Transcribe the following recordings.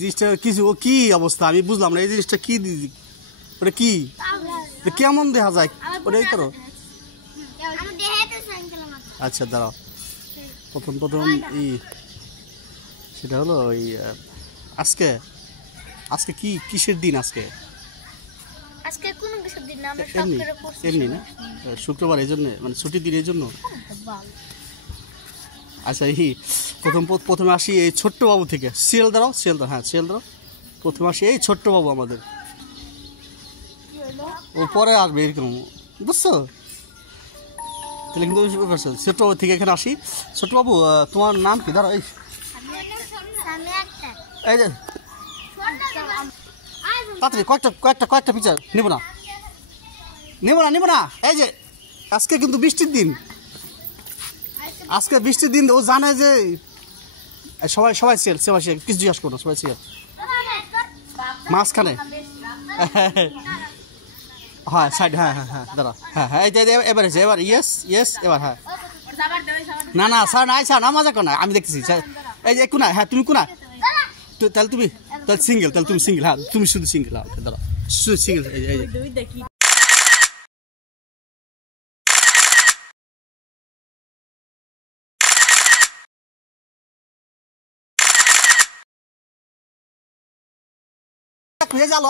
জিনিসটা কিছু কি অবস্থা আমি বুঝলাম না। এই জিনিসটা কি ওটা কি কেমন দেখা যায় ওটাই করো। আচ্ছা দাঁড়াও, প্রথম সেটা হলো ওই আজকে আজকে কি কিসের দিন? আজকে এমনি না, শুক্রবার, এই জন্য মানে ছুটির দিন, এই জন্য। আচ্ছা এই প্রথমে আসি এই ছোট্ট বাবু থেকে। সিরিয়াল দাঁড়াও, হ্যাঁ সিরিয়াল দাঁড়াও। প্রথমে আসি এই ছোট্ট বাবু আমাদের, ও পরে আসবে এরকম, বুঝছো? তাহলে কিন্তু ছোট্ট বাবু থেকে এখানে আসি। ছোট্ট বাবু তোমার নাম কি? দাঁড়াও, এই যে তাড়াতাড়ি কয়েকটা পিকচার নেব না। এই যে আজকে কিন্তু বৃষ্টির দিন, ও জানে যে সবাই কিছু জিজ্ঞাসা করো না, সবাই সিয়ার মাঝখানে। হ্যাঁ সাইড, হ্যাঁ দাঁড়া, হ্যাঁ এবার ইয়েস এবার হ্যাঁ। না স্যার না মজা কর না, আমি দেখতেছি। এই যে কোনায়, হ্যাঁ তুমি কোনায়, তাহলে তুমি সিঙ্গেল, হ্যাঁ তুমি শুধু সিঙ্গেল। দাঁড়া, শুধু সিঙ্গেল।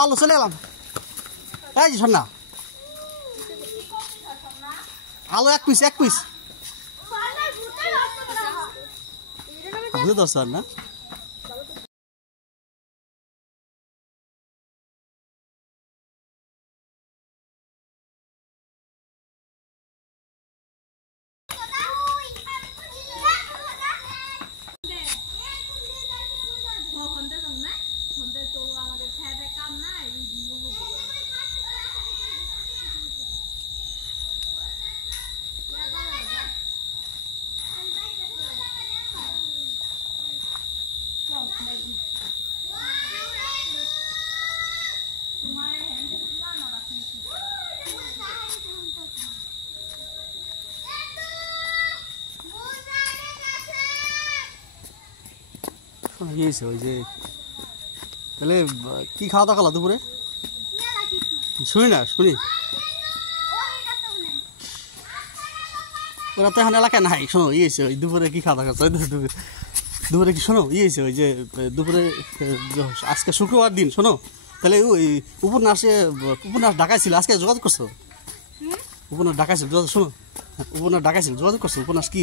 আলো চলে গেলাম। এই যে শোন না, আলো এক পিস বুঝতে পারছো না? ওই যে তাহলে কি খাওয়া দাওয়া করলা দুপুরে? শুনি ওরা তো এখন এলাকায় নাই। শোনো ওই দুপুরে কি খাওয়া দাওয়া করছো? দুপুরে কি শোনো ওই যে দুপুরে আজকে শুক্রবার দিন, শোনো তাহলে ওই উপন্যাস ঢাকায় ছিল, আজকে যোগাযোগ করছো? উপন্যাস ঢাকায় ছিল, শোনো উপন্যাস ঢাকায় ছিল, যোগাযোগ করছো? উপন্যাস কি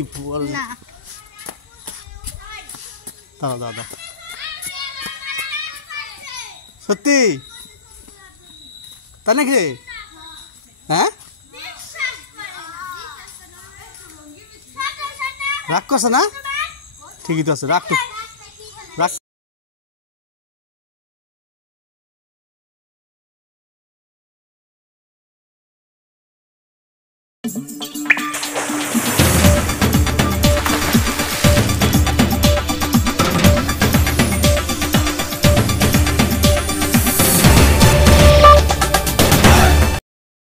দাদা সত্যি তাই নাকি? হ্যাঁ রাগ করছে না? ঠিকই তো আছে, রাগ।